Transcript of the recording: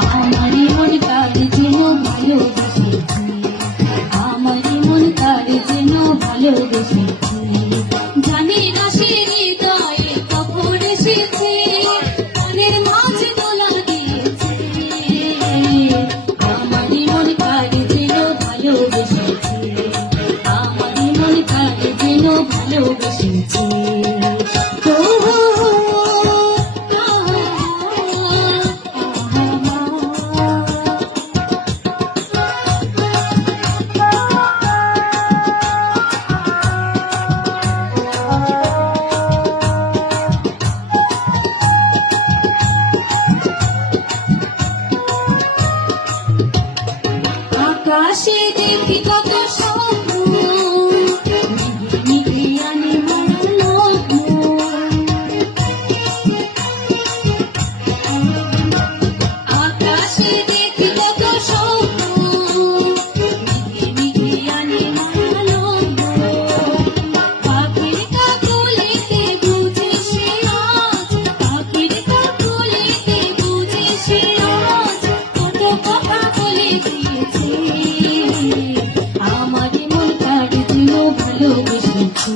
আমারই মন তার যেন ভালোবেসেছি, আমারই মন তার যেন ভালোবেসেছি। জানি না সে হৃদয়ে কখন এসেছে, মনের মাঝে দোলা দিয়েছে। আমারই মন তার যেন ভালোবেসেছি, আমারই মন তার যেন ভালোবেসেছি। আকাশে দেখি কত স্বপ্ন, মিহি আনি মরণ। আকাশে দেখি কত স্বপ্ন, মিহি আনি মরণ। পাখির কাকলিতে বুঝি সে আজ, পাখির কাকলিতে বুঝি সে আজ কত কথা বলে দিয়েছে। আমারই মন তার যেন ভালোবেসেছি।